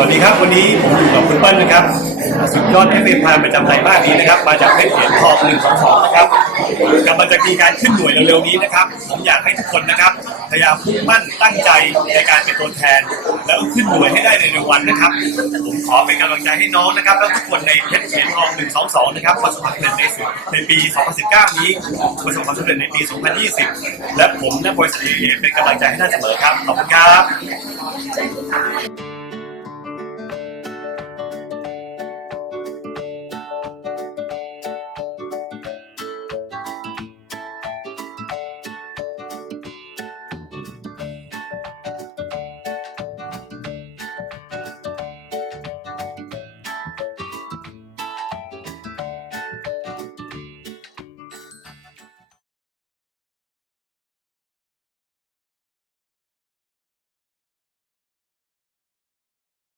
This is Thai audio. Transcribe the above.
วัสดีครับ วันนี้ผมอยู่กับคุณเปิ้ลนะครับ สุดยอดเอฟเอพานประจำไตรมาสนี้นะครับ มาจากเพชรเหรียญทองหนึ่งสองสองนะครับกำลังจะมีการขึ้นหน่วยเร็วๆนี้นะครับ ผมอยากให้ทุกคนนะครับ พยายามมุ่งมั่นตั้งใจในการเป็นตัวแทน แล้วขึ้นหน่วยให้ได้ในเร็ววันนะครับ ผมขอเป็นกำลังใจให้น้องนะครับ แล้วทุกคนในเพชรเหรียญทองหนึ่งสองสองนะครับประสบความสำเร็จในสุดในปี 2019 นี้ประสบความสำเร็จในปี 2020 และผมและบริษัทเอเป็นกำลังใจให้ท่านเสมอครับ ขอบคุณครับ